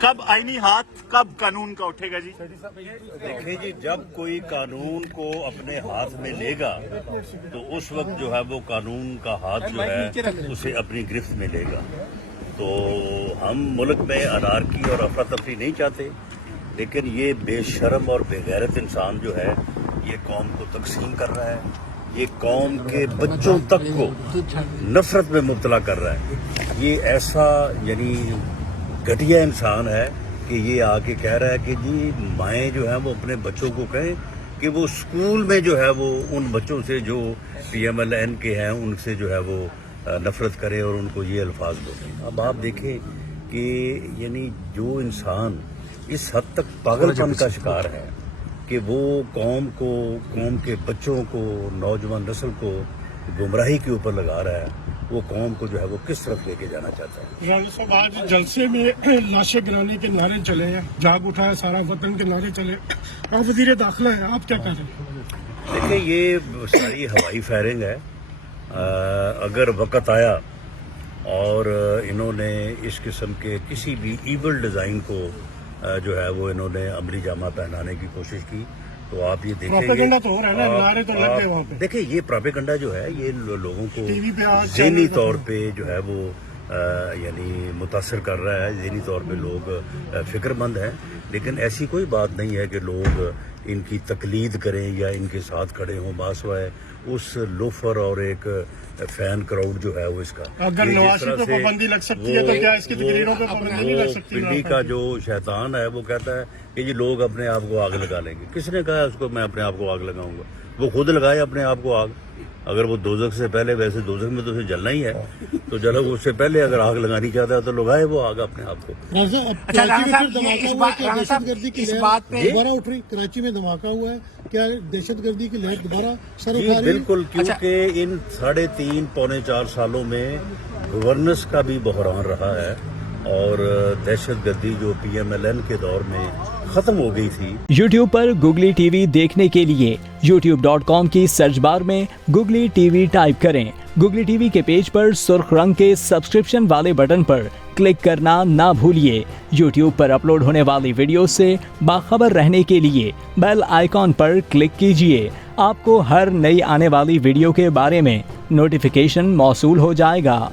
کب آئینی ہاتھ کب قانون کا اٹھے گا جی؟ دیکھیں جی، جب کوئی قانون کو اپنے ہاتھ میں لے گا تو اس وقت جو ہے وہ قانون کا ہاتھ جو ہے اسے اپنی گرفت میں لے گا. تو ہم ملک میں انارکی اور افراتفری نہیں چاہتے، لیکن یہ بے شرم اور بے غیرت انسان جو ہے یہ قوم کو تقسیم کر رہا ہے، یہ قوم کے بچوں تک کو نفرت میں مبتلا کر رہا ہے. یہ ایسا یعنی گھٹیا انسان ہے کہ یہ آ کے کہہ رہا ہے کہ جی مائیں جو ہیں وہ اپنے بچوں کو کہیں کہ وہ اسکول میں جو ہے وہ ان بچوں سے جو PMLN کے ہیں ان سے جو ہے وہ نفرت کرے اور ان کو یہ الفاظ بولیں. اب آپ دیکھیں کہ یعنی جو انسان اس حد تک پاگل پن کا شکار ہے کہ وہ قوم کو، قوم کے بچوں کو، نوجوان نسل کو گمراہی کے اوپر لگا رہا ہے، وہ قوم کو جو ہے وہ کس طرف لے کے جانا چاہتا ہے. راجہ صاحب، آج جلسے میں لاشیں گرانے کے نعرے چلے ہیں، جاگ اٹھا ہے سارا وطن کے نعرے چلے. آپ وزیر داخلہ ہیں، آپ کیا کہہ رہے ہیں؟ دیکھیں یہ ساری ہوائی فائرنگ ہے. اگر وقت آیا اور انہوں نے اس قسم کے کسی بھی ایول ڈیزائن کو جو ہے وہ انہوں نے عملی جامہ پہنانے کی کوشش کی تو آپ یہ دیکھیں پروپیگنڈا تو ہو رہا ہے نا، نعرے تو لگ گئے وہاں پہ. دیکھیں یہ پروپیگنڈا جو ہے یہ لوگوں کو ٹی وی پہ آج ذہنی طور پہ جو ہے وہ یعنی متاثر کر رہا ہے. ذہنی طور پہ لوگ فکر مند ہیں، لیکن ایسی کوئی بات نہیں ہے کہ لوگ ان کی تقلید کریں یا ان کے ساتھ کھڑے ہوں باسوائے اس لوفر اور ایک فین کراؤڈ جو ہے وہ اس کا. اگر نواز شریف پہ پابندی لگ سکتی ہے تو کیا اس کی تقریروں پہ پابندی نہیں لگ سکتی؟ پنڈی کا جو شیطان ہے وہ کہتا ہے کہ یہ لوگ اپنے آپ کو آگ لگا لیں گے. کس نے کہا ہے اس کو میں اپنے آپ کو آگ لگاؤں گا؟ وہ خود لگائے اپنے آپ کو آگ. اگر وہ دوزخ سے پہلے، ویسے دوزخ میں تو اسے جلنا ہی ہے، تو چلو اس سے پہلے اگر آگ لگانی چاہتا ہے تو لگائے وہ آگ اپنے آپ کو. کراچی میں دھماکہ ہوا ہے، کیا دہشت گردی کی لہر دوبارہ سر جی اٹھا رہی ہے؟ بالکل، کیونکہ ان 3.5 پونے 4 سالوں میں گورننس کا بھی بحران رہا ہے اور دہشت گردی جو PMLN کے دور میں ختم ہو گئی تھی. یوٹیوب پر گوگلی ٹی وی دیکھنے کے لیے youtube.com کی سرچ بار میں گوگلی ٹی وی ٹائپ کریں. گوگلی ٹی وی کے پیج پر سرخ رنگ کے سبسکرپشن والے بٹن پر کلک کرنا نہ بھولیے. یوٹیوب پر اپلوڈ ہونے والی ویڈیو سے باخبر رہنے کے لیے بیل آئیکن پر کلک کیجیے. آپ کو ہر نئی آنے والی ویڈیو کے بارے میں نوٹیفیکیشن موصول ہو جائے گا.